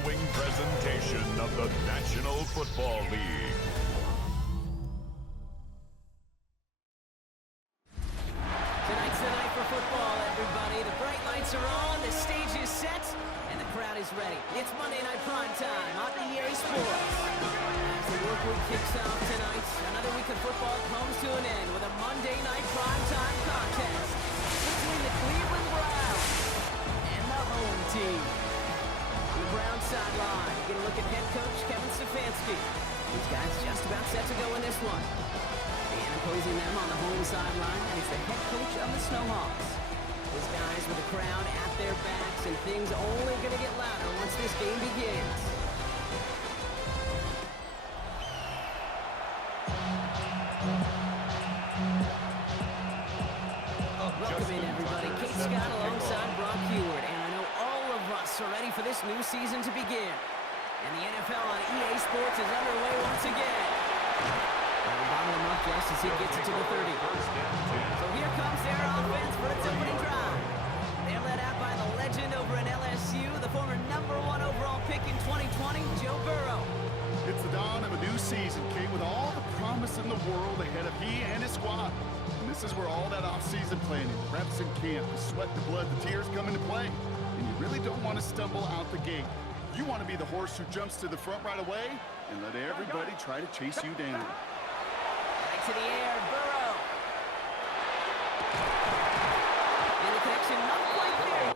following presentation of the National Football League. Tonight's the night for football, everybody. The bright lights are on, the stage is set, and the crowd is ready. It's Monday Night Prime Time on EA Sports. As the work week kicks off tonight, another week of football comes to an end with a Monday Night Prime Time contest between the Cleveland Browns and the home team. On the Browns sideline, you get a look at head coach Kevin Stefanski. These guys just about set to go in this one. And opposing them on the home sideline is the head coach of the Snowhawks. Those guys with the crowd at their backs, and things only going to get louder once this game begins. Welcome in, everybody. Kate Scott alongside Brock Heward, and I know all of us are ready for this new season to begin. And the NFL on EA Sports is underway once again. They'll bottle him up just as he gets it to the 30. So here comes their offense for its opening drive. They're led out by the legend over at LSU, the former #1 overall pick in 2020, Joe Burrow. It's the dawn of a new season, Kate, with all the promise in the world ahead of he and his squad. And this is where all that off-season planning, the reps in camp, the sweat, the blood, the tears come into play. And you really don't want to stumble out the gate. You want to be the horse who jumps to the front right away and let everybody try to chase you down. Right to the air, Burrow. And the connection not quite there.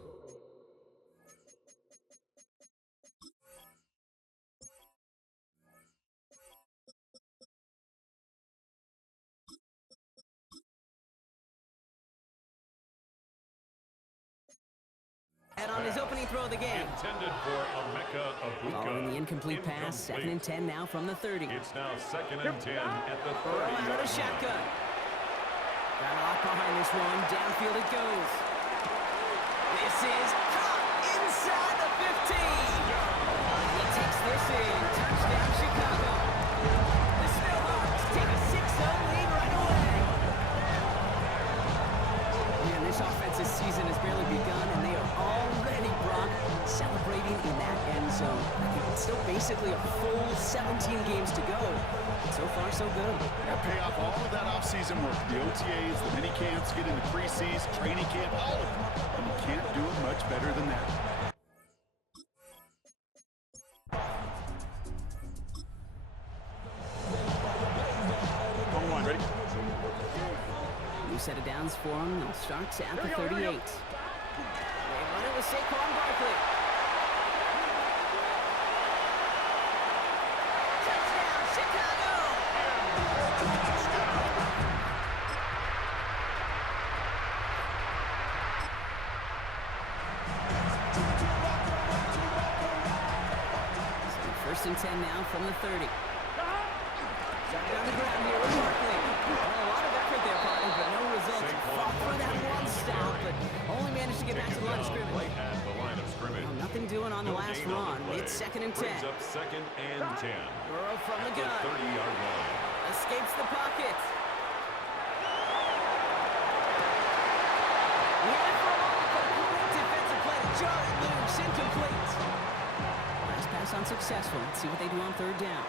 And on his opening throw of the game. Intended for Emeka Egbuka. Following the incomplete pass, 2nd and 10 now from the 30. It's now 2nd and 10 at the 30. Burrow out of the shotgun. Got a lock behind this one. Downfield it goes. This is caught inside the 15. He takes this in. Touchdown, Chicago. The Snowhawks take a 6-0 lead right away. Man, this offensive season has barely begun, and they are already, Brock, celebrating in that end zone. It's still basically a full 17 games to go. So far, so good. Now pay off all of that off-season work. The OTAs, the mini camps, get into preseason, training camp, all of it. And you can't do it much better than that. One, ready? New set of downs for him. It starts at the 38. They run it with Saquon Barkley. Touchdown, Chicago! So 1st and 10 now from the 30. Starting on the ground here with Barkley. Well, a lot of effort there, partner, but no results. Fought for that one stop, but only managed to get back to the line of scrimmage. Well, nothing doing on the last run. It's 2nd and 10. Up 2nd and 10. Burrow from the gun. 30-yard line. Escapes the pocket. Yeah, for a moment, but a great defensive play to jar it loose. Incomplete. Last pass unsuccessful. Let's see what they do on 3rd down.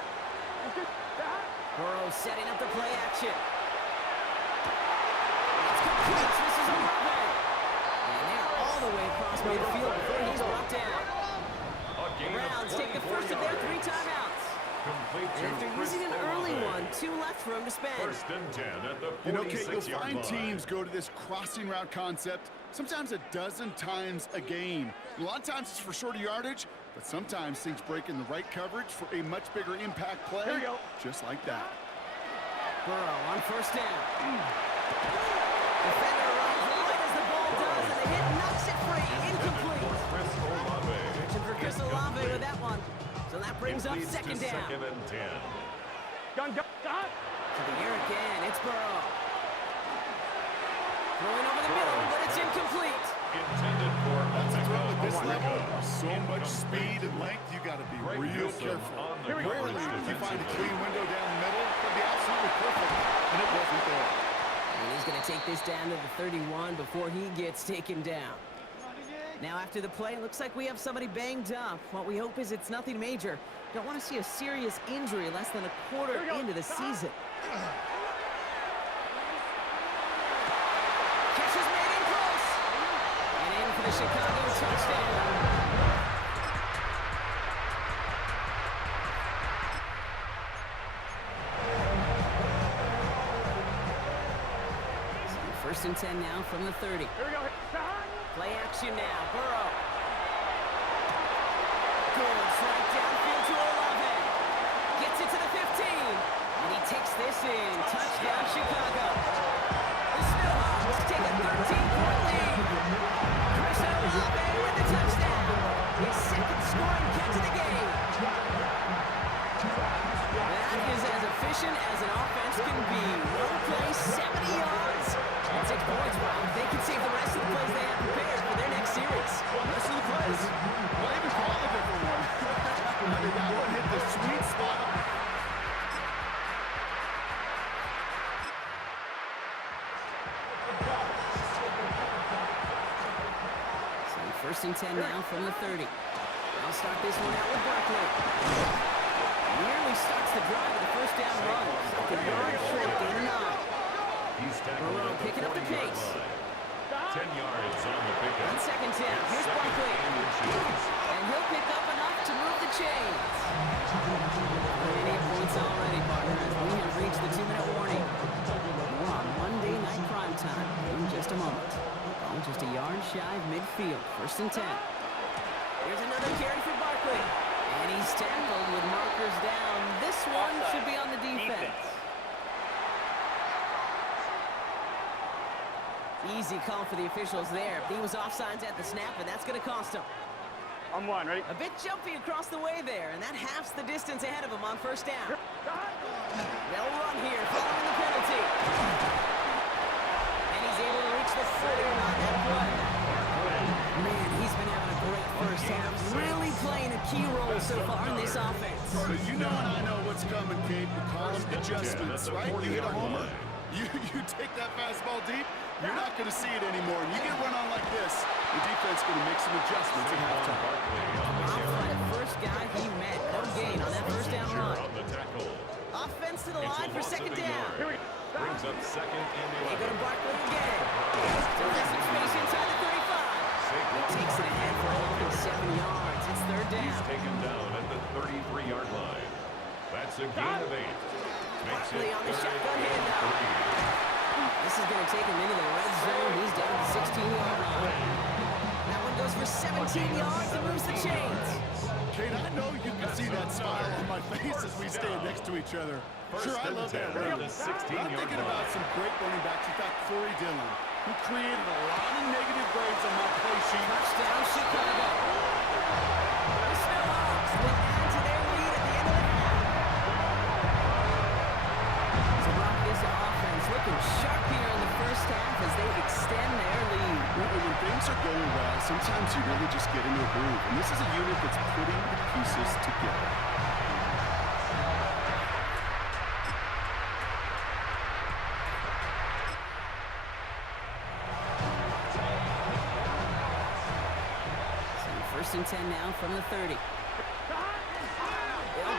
Burrow setting up the play action. It's complete. This is Olave. And they're all the way across midfield before he's brought down. The Browns take the first of their 3 timeouts. Complete And after using an early one, 2 left for him to spend. 1st and 10 at the 46-yard line. You know, Kate, you'll find teams go to this crossing route concept sometimes a dozen times a game. A lot of times it's for shorter yardage, but sometimes things break in the right coverage for a much bigger impact play. There you go. Just like that. Burrow on 1st down. Defender runs right as the ball does, and the hit knocks it free. Incomplete. Searching for Chris Olave with that one. So that brings up 2nd down. 2nd and 10. To the air again. It's Burrow. Throwing over the middle, but it's incomplete. Intended for That's a throw at this level. Emeka. So much speed and length, you got to be real careful. Rarely if you find a clean window down the middle, it could be absolutely perfect, and it wasn't there. And he's going to take this down to the 31 before he gets taken down. Now after the play, it looks like we have somebody banged up. What we hope is it's nothing major. Don't want to see a serious injury less than a quarter into the season. Catch is made in close. And in for the Chicago touchdown. First and 10 now from the 30. Here we go. Play action now. Burrow. Good slide downfield to 11. Gets it to the 15. And he takes this in. Touchdown, Chicago. The Snowhawks take a 13-point lead. Chris Olave with the touchdown. His second scoring catch of the game. That is as efficient as an offense can be. One play, 70 yards. And 6 points, Rob. They can save the rest of the plays they have prepared for their next series. The rest of the plays? Why even call it different one? I mean, that one hit the sweet spot. So first and 10 now from the 30. I'll start this one out with Barkley. Nearly starts the drive with the first down run. Second yard short, gain 9. He's tackled Burrow at the picking up the 40-yard pace. line. 10 yards on the pickup. On second down, here's Second Barkley. and inches. And he'll pick up enough to move the chains. 8 points already, partner, as we have reached the 2-minute warning. More on Monday Night Primetime in just a moment. Ball just a yard shy of midfield. First and 10. Here's another carry for Barkley. And he's tackled with markers down. This one should be on the defense. Easy call for the officials there. He was offsides at the snap, and that's going to cost him. On one, ready? A bit jumpy across the way there, and that halves the distance ahead of him on first down. They'll run here following the penalty. And he's able to reach the 40 on that play. Man, he's been having a great first half. Really playing a key role so far in this offense. But you know and I know what's coming, Kate. We call them adjustments, right? You hit a homer. You take that fastball deep, you're not going to see it anymore. And you get run on like this, the defense is going to make some adjustments at halftime. Outside the first guy he met. No gain on that first down run. Offense to the line for second down. Brings up second and They go to 11. Barkley again. Still has some space inside the 35. He takes it ahead for only 7 yards. It's third He's down. taken down at the 33-yard line. That's a gain of 8. Makes Barkley it on the third shotgun and handoff. 3. This is going to take him into the red zone. He's down to the 16-yard line. That one goes for 17 yards and moves the chains. Kate, I know you can see that smile on my face as we stand next to each other. Sure, I love that First and 10 run. at the 16-yard I'm thinking about line. some great running backs. In fact, Corey Dillon, who created a lot of negative grades on my play sheet. Touchdown, Chicago. The Snowhawks will add to their lead at the end of the half. So Brock, this offense looking sharp here in the first half as they extend their lead. When things are going well, sometimes you really just get into a groove. And this is a unit that's putting the pieces together. First and 10 now from the 30. They'll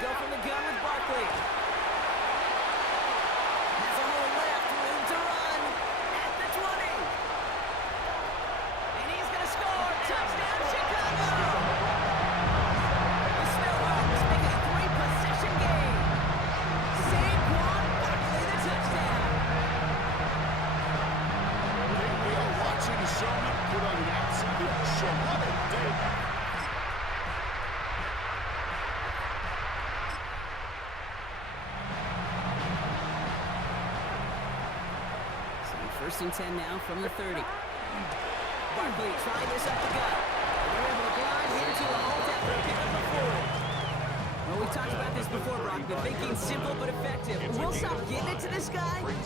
go from the gun with Barkley. Has a hole left, room to run at the 20. And he's going to score. Touchdown, Chicago! The Snowhawks make it a 3-possession game. Saquon Barkley, the touchdown. We are watching a showman put on an absolute show. What a day. First and 10 now from the 30. Barkley trying this up the gut. They're able to grind into a halt after a pickup before. Well, we've talked about this before, Brock. The thinking simple but effective. We'll stop getting it to this guy when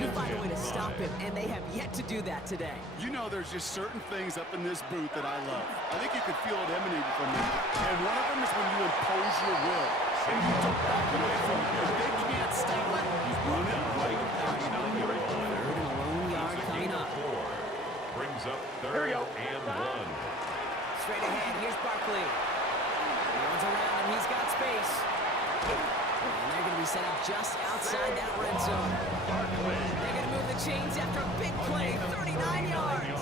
you find a way to stop him, and they have yet to do that today. You know, there's just certain things up in this booth that I love. I think you could feel it emanating from me. And one of them is when you impose your will. And you don't back away from it. If they can't stop it, you run it right out. Third and a lone yard coming up. Brings up third and 1. Straight ahead, here's Barkley. No one's around him, he's got space. And they're going to be set up just outside that red zone. They're going to move the chains after a big play, 39 yards.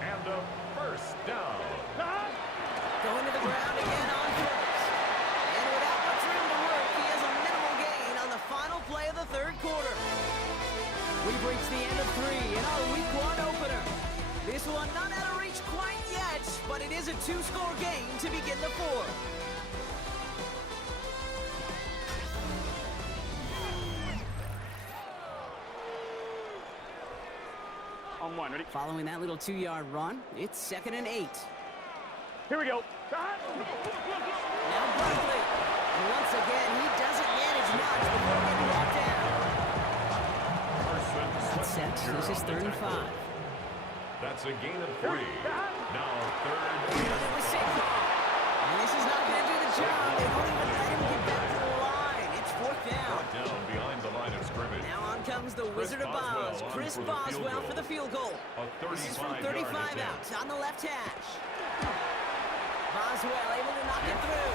And a first down. Going to the ground again on first. And without much room to work, he has a minimal gain on the final play of the third quarter. We've reached the end of 3 in our Week 1 opener. This one not out of reach quite yet, but it is a 2-score game to begin the 4th. On 1, ready? Following that little 2-yard run, it's 2nd and 8. Here we go. Now Barkley. And once again, he doesn't manage much before getting brought down. That's set. This is 3rd and 5. That's a gain of 3. Now 3rd It was Saquon. And this is not going to do the job. They won't even let him get back to the line. It's 4th down. down behind the line of scrimmage. Now on comes the Wizard of Oz, Chris Boswell for the field goal. This is from 35 out on the left hash. Boswell able to knock it through.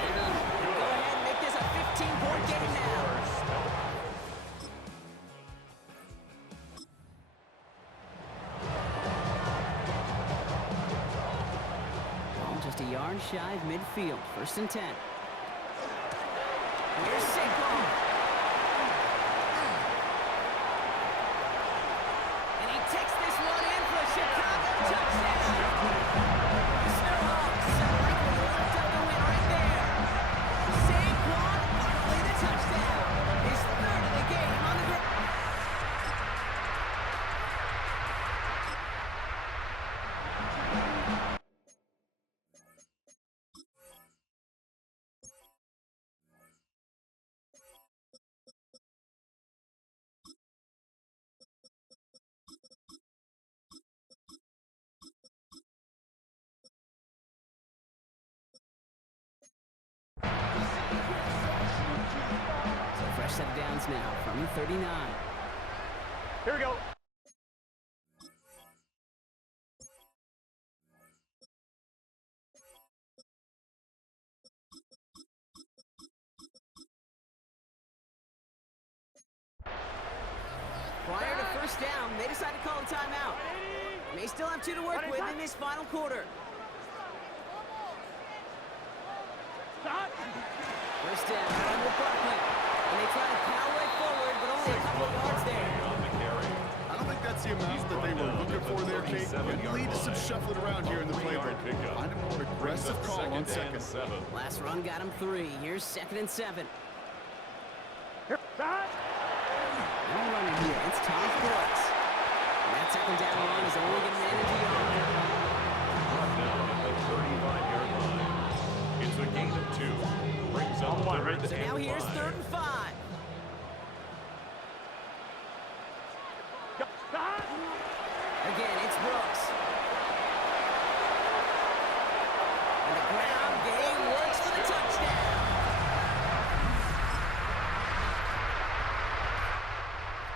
Go ahead and make this a 15-point game now. Well, just a yard shy of midfield. 1st and 10. Here's Saquon. And he takes this one in for a Chicago touchdown. The Snowhawks have likely left out the win right there. Saquon Barkley the touchdown. His 3rd of the game on the ground. So fresh set of downs now from the 39. Here we go. Prior to 1st down, they decide to call a timeout. They still have 2 to work with in this final quarter. 1st down, run with Barkley. And they try to power right forward, but only a couple of yards there. On the carry. I don't think that's the amount that they were looking for there, Kate. Could lead to some shuffling around here in the playbook. Find a more aggressive call on 2nd. Last run got him 3. Here's 2nd and 7. No running here. It's Thomas Brooks. And that 2nd down run is only going to manage a yard. Brought down at the 35-yard line. It's a gain of 2. Brings up 3rd So now here's 3rd and 5. Again, it's Brooks. And the ground game works for the touchdown.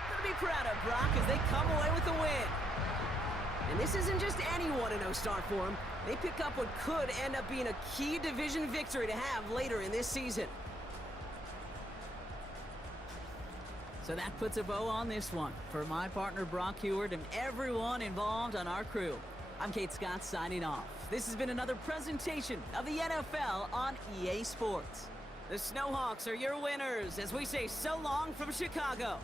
Gonna be proud of Brock as they come away with the win. And this isn't just any 1-0 start for them. They pick up what could end up being a key division victory to have later in this season. So that puts a bow on this one. For my partner Brock Heward and everyone involved on our crew, I'm Kate Scott signing off. This has been another presentation of the NFL on EA Sports. The Snowhawks are your winners as we say so long from Chicago.